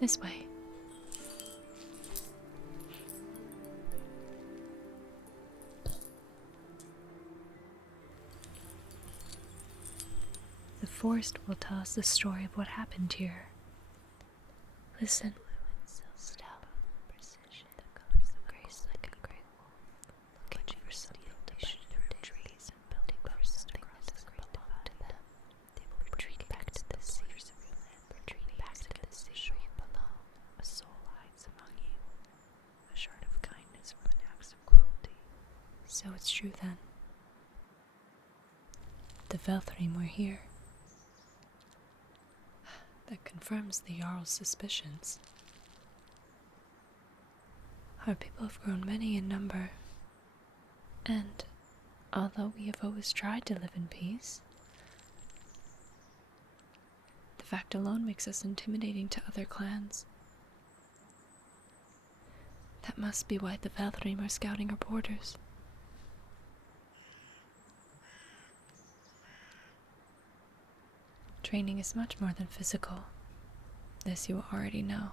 This way. The forest will tell us the story of what happened here. Listen. Stout, precision, the colors of grace like a great wolf, looking for something to bite through trees and building posts across the great belong to them. They will retreat back to the sea, retreat back to the sea where you belong. A soul hides among you, a shard of kindness from an axe of cruelty. So it's true then. The Vellthrim were here. That confirms the Jarl's suspicions. Our people have grown many in number, and although we have always tried to live in peace, the fact alone makes us intimidating to other clans. That must be why the Vellthrim are scouting our borders. Training is much more than physical. This you already know.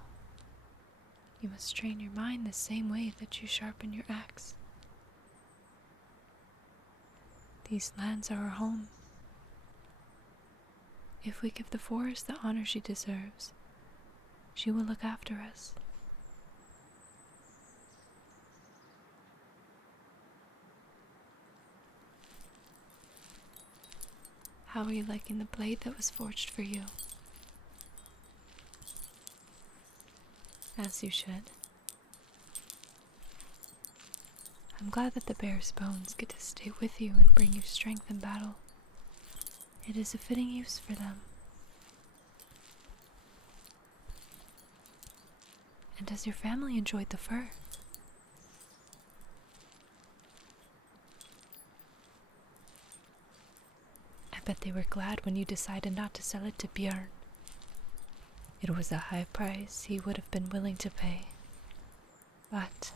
You must train your mind the same way that you sharpen your axe. These lands are our home. If we give the forest the honor she deserves, she will look after us. How are you liking the blade that was forged for you? As you should. I'm glad that the bear's bones get to stay with you and bring you strength in battle. It is a fitting use for them. And has your family enjoyed the fur? I bet they were glad when you decided not to sell it to Björn. It was a high price he would have been willing to pay. But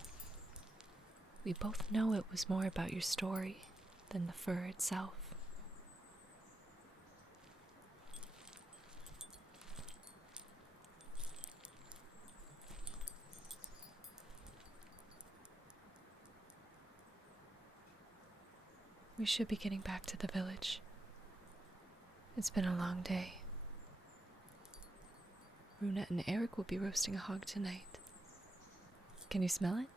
we both know it was more about your story than the fur itself. We should be getting back to the village. It's been a long day. Runa and Eric will be roasting a hog tonight. Can you smell it?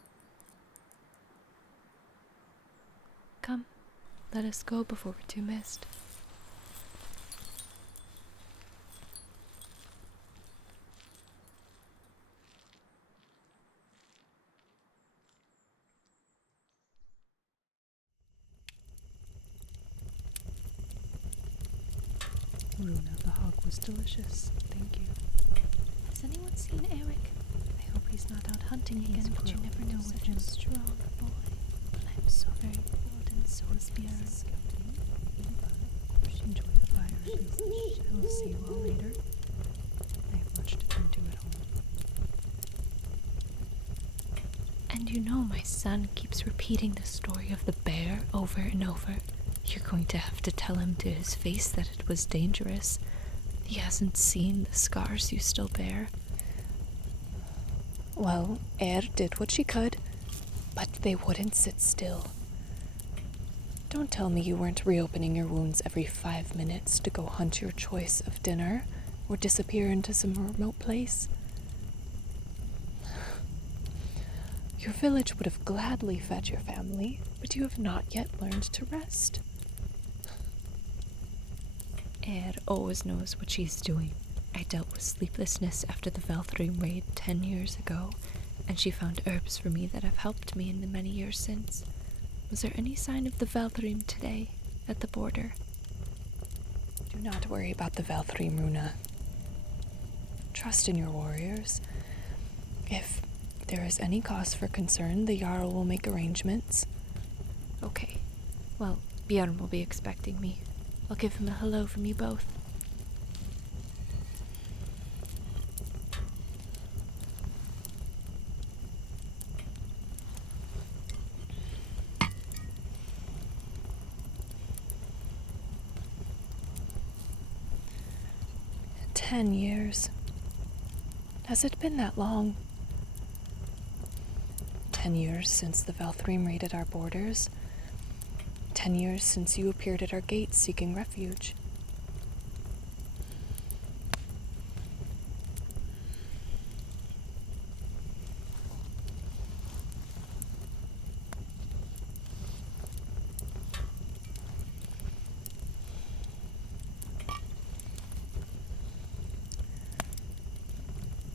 Come, let us go before we're too missed. Runa, the hog was delicious. Thank you. Has anyone seen Eric? I hope he's not out hunting again, but you never know with him. Strong boy. But I'm so very bored, and so is Björn. Scouting. Ylva, of course, enjoy the fire. She'll see you all later. I have much to tend to at home. And you know my son keeps repeating the story of the bear over and over. You're going to have to tell him to his face that it was dangerous. He hasn't seen the scars you still bear. Well, did what she could, but they wouldn't sit still. Don't tell me you weren't reopening your wounds every 5 minutes to go hunt your choice of dinner or disappear into some remote place. Your village would have gladly fed your family, but you have not yet learned to rest. Always knows what she's doing. I dealt with sleeplessness after the Vellthrim raid 10 years ago, and she found herbs for me that have helped me in the many years since. Was there any sign of the Vellthrim today at the border? Do not worry about the Vellthrim, Runa. Trust in your warriors. If there is any cause for concern, the Jarl will make arrangements. Okay. Well, Björn will be expecting me. I'll give him a hello from you both. "10 years. Has it been that long? 10 years since the Vellthrim raided our borders. 10 years since you appeared at our gates seeking refuge.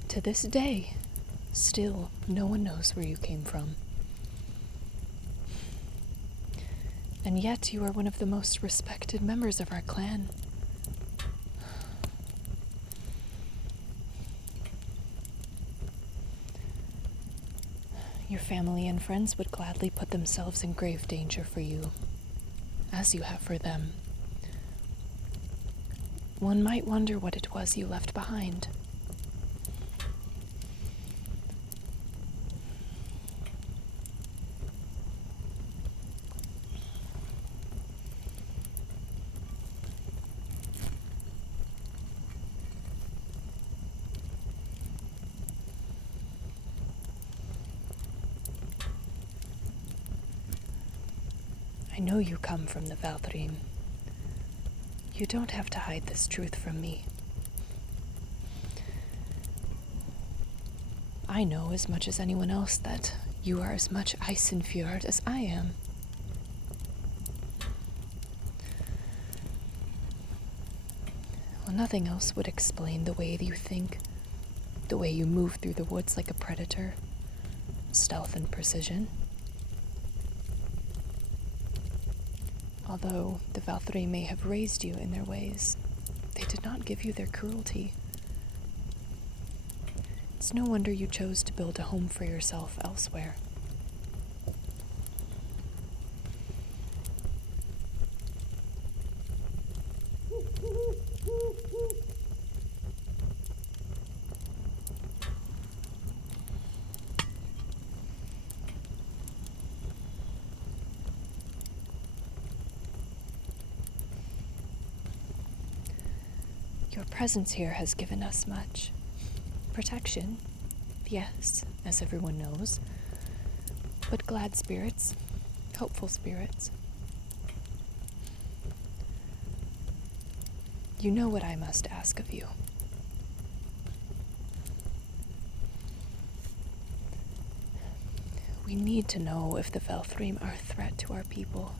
To this day, still, no one knows where you came from. And yet you are one of the most respected members of our clan. Your family and friends would gladly put themselves in grave danger for you, as you have for them. One might wonder what it was you left behind. I know you come from the Vellthrim. You don't have to hide this truth from me. I know as much as anyone else that you are as much Eisenfjord as I am. Well, nothing else would explain the way that you think, the way you move through the woods like a predator, stealth and precision. Although the Vellthrim may have raised you in their ways, they did not give you their cruelty. It's no wonder you chose to build a home for yourself elsewhere. Your presence here has given us much. Protection, yes, as everyone knows, but glad spirits, hopeful spirits. You know what I must ask of you. We need to know if the Vellthrim are a threat to our people.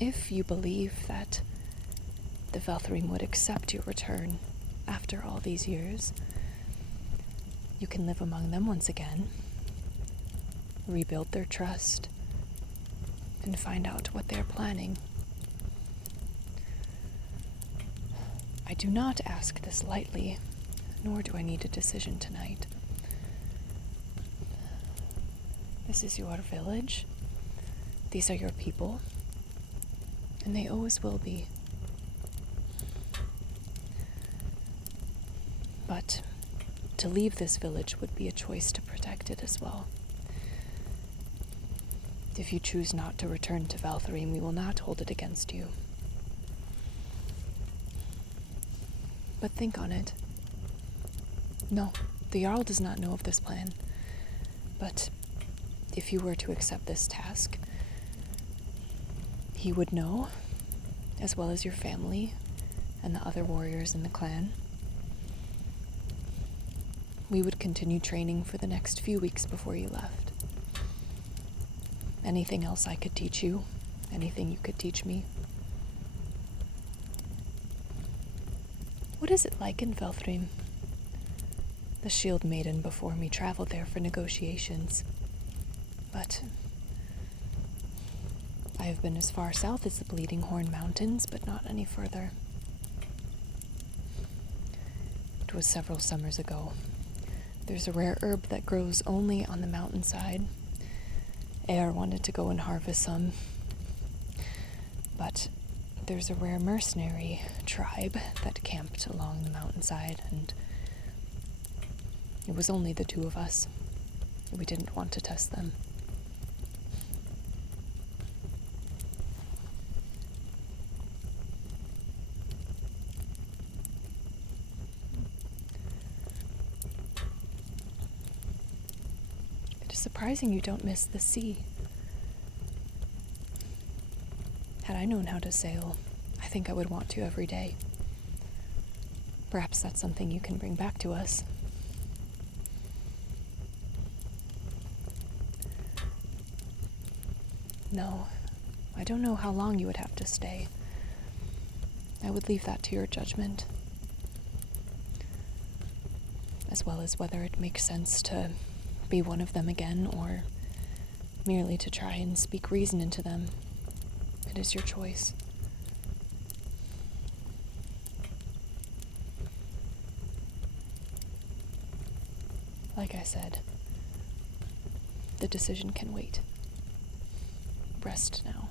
If you believe that the Vellthrim would accept your return after all these years, you can live among them once again, rebuild their trust, and find out what they're planning. I do not ask this lightly, nor do I need a decision tonight. This is your village. These are your people. And they always will be. But to leave this village would be a choice to protect it as well. If you choose not to return to Vellthrim, we will not hold it against you. But think on it. No, the Jarl does not know of this plan. But if you were to accept this task, he would know, as well as your family and the other warriors in the clan. We would continue training for the next few weeks before you left. Anything else I could teach you? Anything you could teach me? What is it like in Vellthrim? The Shield Maiden before me traveled there for negotiations. But I have been as far south as the Bleeding Horn Mountains, but not any further. It was several summers ago. There's a rare herb that grows only on the mountainside. Eir wanted to go and harvest some. But there's a rare mercenary tribe that camped along the mountainside, and it was only the two of us. We didn't want to test them. surprising you don't miss the sea. Had I known how to sail, I think I would want to every day. Perhaps that's something you can bring back to us. No, I don't know how long you would have to stay. I would leave that to your judgment. As well as whether it makes sense to be one of them again, or merely to try and speak reason into them. It is your choice. Like I said, the decision can wait. Rest now.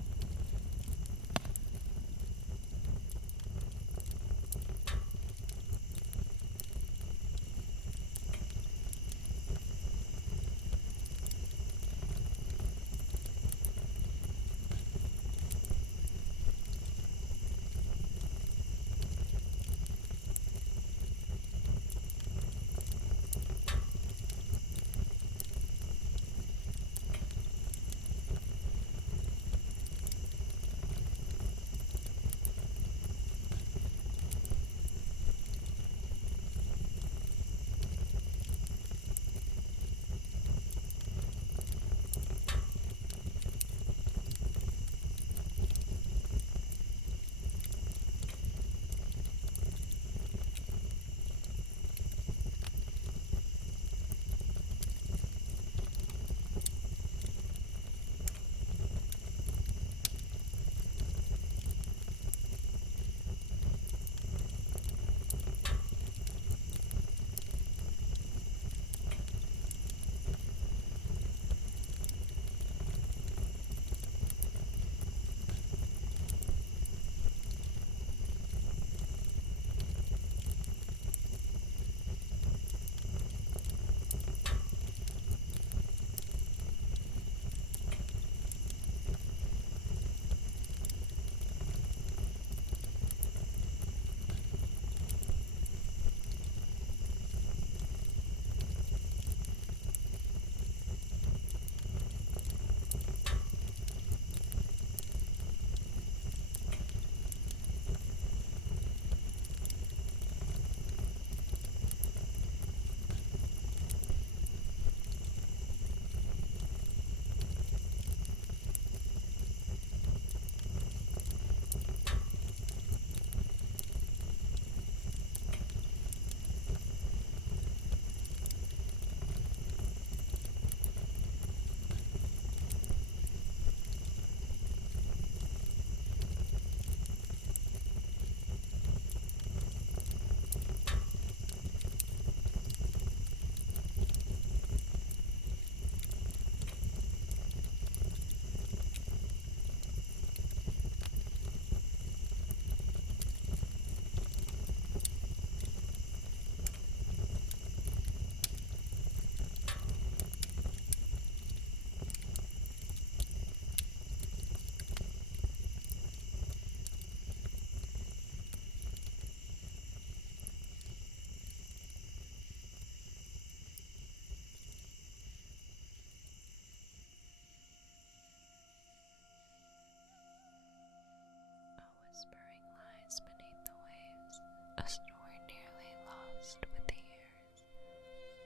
Whispering lies beneath the waves, a story nearly lost with the years.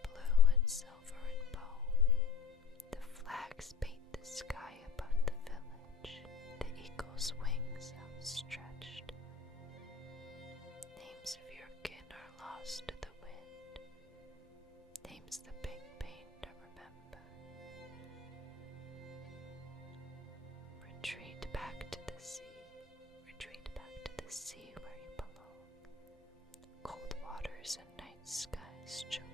Blue and silver and bone, the flags paint the sky above the village, the eagle's wings outstretched. Names of your kin are lost to the wind, names the pink paint I remember. Retreat back to the sea. Retreat back to the sea where you belong. Cold waters and night skies choke